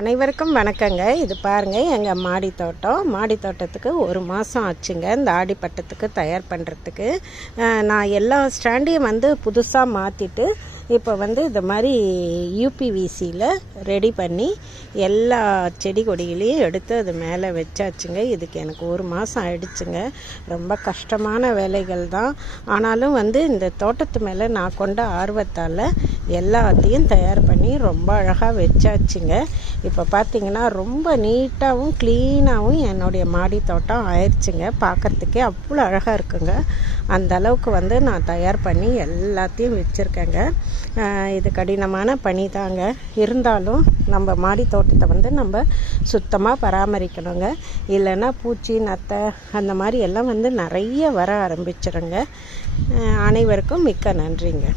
அனைவருக்கும் வணக்கங்க. இது பாருங்கள் எங்கள் மாடி தோட்டம். மாடி தோட்டத்துக்கு 1 மாதம் ஆச்சுங்க இந்த ஆடிப்பட்டத்துக்கு தயார் பண்ணுறதுக்கு. நான் எல்லா ஸ்டாண்டையும் புதுசாக மாற்றிட்டு இப்போ இந்த மாதிரி யூபிவிசியில் ரெடி பண்ணி எல்லா செடி கொடிகளையும் எடுத்து அது மேலே வச்சாச்சுங்க. இதுக்கு எனக்கு 1 மாதம் ஆயிடுச்சுங்க. ரொம்ப கஷ்டமான வேலைகள் தான். ஆனாலும் இந்த தோட்டத்து மேலே நான் கொண்ட ஆர்வத்தால் எல்லாத்தையும் தயார் பண்ணி ரொம்ப அழகாக வச்சாச்சுங்க. இப்போ பார்த்திங்கன்னா ரொம்ப நீட்டாகவும் க்ளீனாகவும் என்னுடைய மாடி தோட்டம் ஆயிடுச்சுங்க. பார்க்குறதுக்கே அவ்வளோ அழகாக இருக்குங்க. அந்த அளவுக்கு நான் தயார் பண்ணி எல்லாத்தையும் வச்சுருக்கேங்க. இது கடினமான பணி தாங்க. இருந்தாலும் நம்ம மாடி தோட்டத்தை நம்ம சுத்தமாக பராமரிக்கணுங்க. இல்லைன்னா பூச்சி நத்தை அந்த மாதிரி எல்லாம் நிறைய வர ஆரம்பிச்சிருங்க. அனைவருக்கும் மிக்க நன்றிங்க.